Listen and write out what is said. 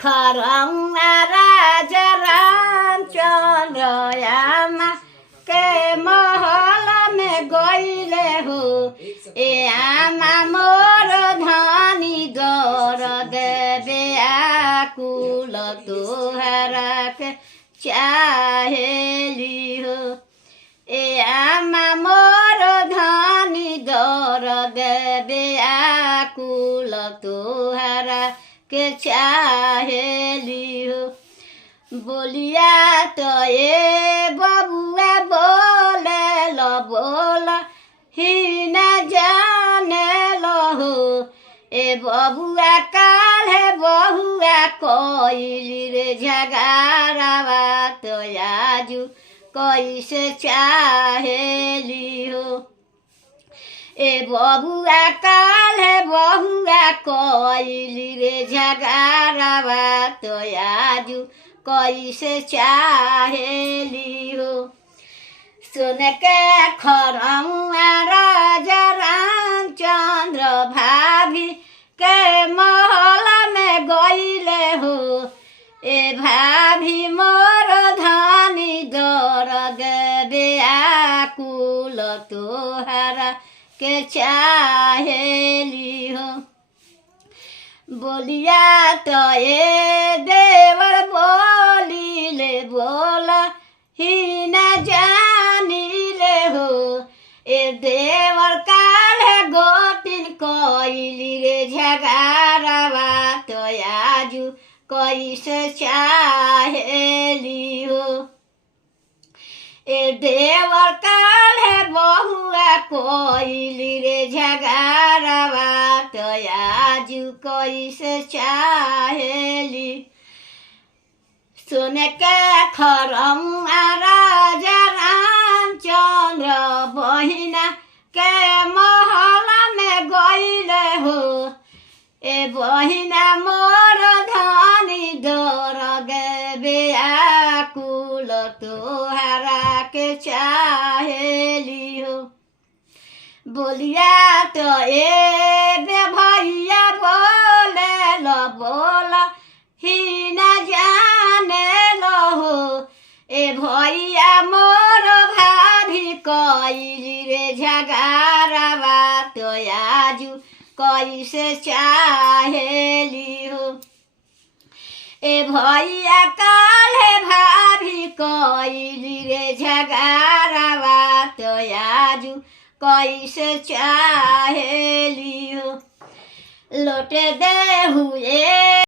खरौआ राजा रामचंद्र आमा के महल में गईले हो। ए आमा मोर धनी दर्द व्याकुल तोहरा के चाहेली हो। ए आमा मोर धनी दर्द व्याकुल तोहरा के चाहेली हो। बोलिया तो ए बबुआ बोले लो बोल ही न जाने लो हो। ए बबुआ काल्हे बहुआ कोइली रे झगारावा तो आजू कैसे चाहेली हो। ए बबुआ काल्हे बहुआ कोइली रे झगारावा तो आजू कैसे चाहेली हो। सुन के खरौआ राजा रामचंद्र भाभी के महल में गईले हो। ए भाभी मोर धनी दर्द व्याकुल तोहरा के चाहेली हो। बोलिया तो ए देवर बोलीले बोल ही न जानीले हो। ए देवर काल्हे गोतिन कोइली रे झगारावा तो आजू कैसे चाहेली हो। ए देवर काल्हे बहुआ कोइली रे झगारावा तो आजू कैसे चाहेली। सुन के खरौआ राजा रामचंद्र बहिना के महल में गईले हो। ए बहिना मोर धनी दर्द व्याकुल तोहरा के चाहेली हो। बोलिया तो ए भैया बोले लो बोल ही न जाने लो हो। ए भैया मोर भाभी कोइली रे झगारावा तो आजू कैसे चाहेली हो। ए भैया काल्हे भाभी कोइली रे झगारावा तो आजू कैसे चाहेली हो। लौट दे हुए